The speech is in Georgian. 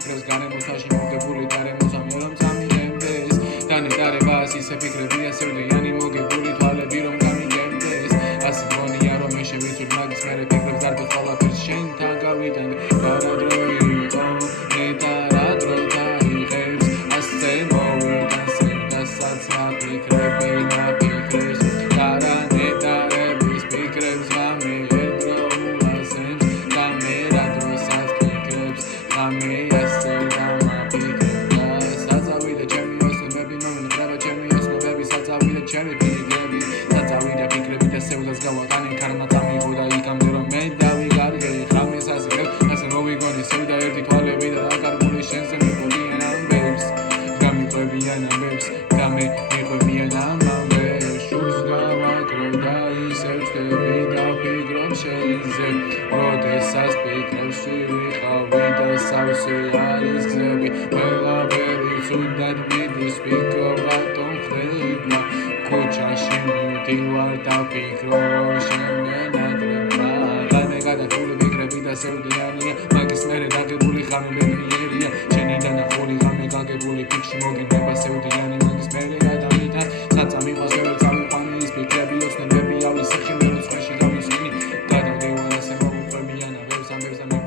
ფიქრებს განემოცაში მოგებული გარემოცამი რომ წამიღებდეს დანეტარებას ისე ფიქრები ასევლიანი მოგებული თვალები რომ გამიგებდეს ასე მგონია რომ მე შევიცვლ მაგის მერე ფიქრებს დარბო ყველაფერს შენთან გავიტანე დარადრო იყო ნეტა რა დრო დაიღებს ასე მოვიდან სევდასაც მაფიქრები მაფიქრებს დარა ნეტარების ფიქრებს გამეედრო ულასემს გამე რა დროსაც ფიქრებს გამე ჩემი ფიქრები, საწავიდა ფიქრები და სევდას გავატანე ქარმა წამიღო და იქამდე რომ მე დავიგარგე ხამეს ასიკებ ასე მოვიგონე სევდა ერთი თვალები და დაკარგული შენზე მიყვებიან ამბებს გამიყვებიან ამბებს გამიყვებიან ამბებს შურს გავაკრო და ისევ ვშტები და ვფიქრობ შენზე როდესაც ფიქრებში ვიყავი და სავსე არის გზები ყველაფერი ცუდად მიდის ვფიქრობ რატომ ხდება ქუჩაში მივდივარ და ვფიქრობ შენგან ადრება ღამე გადაგული ფიქრები და სევდიანია მაგის მერე დაგებული ხამე ბედნიერია შენი დანახული ღამე გაგებული ფიქრში მოგენება სევდიანი მაგის მერე გადამიტან საწამიყვას ვერ წავიყვანი ის ფიქრები ოცნებები ავისახი მე როცხეში გამისვენი გადავდივარ ასე მოვუყვებიან ამბებს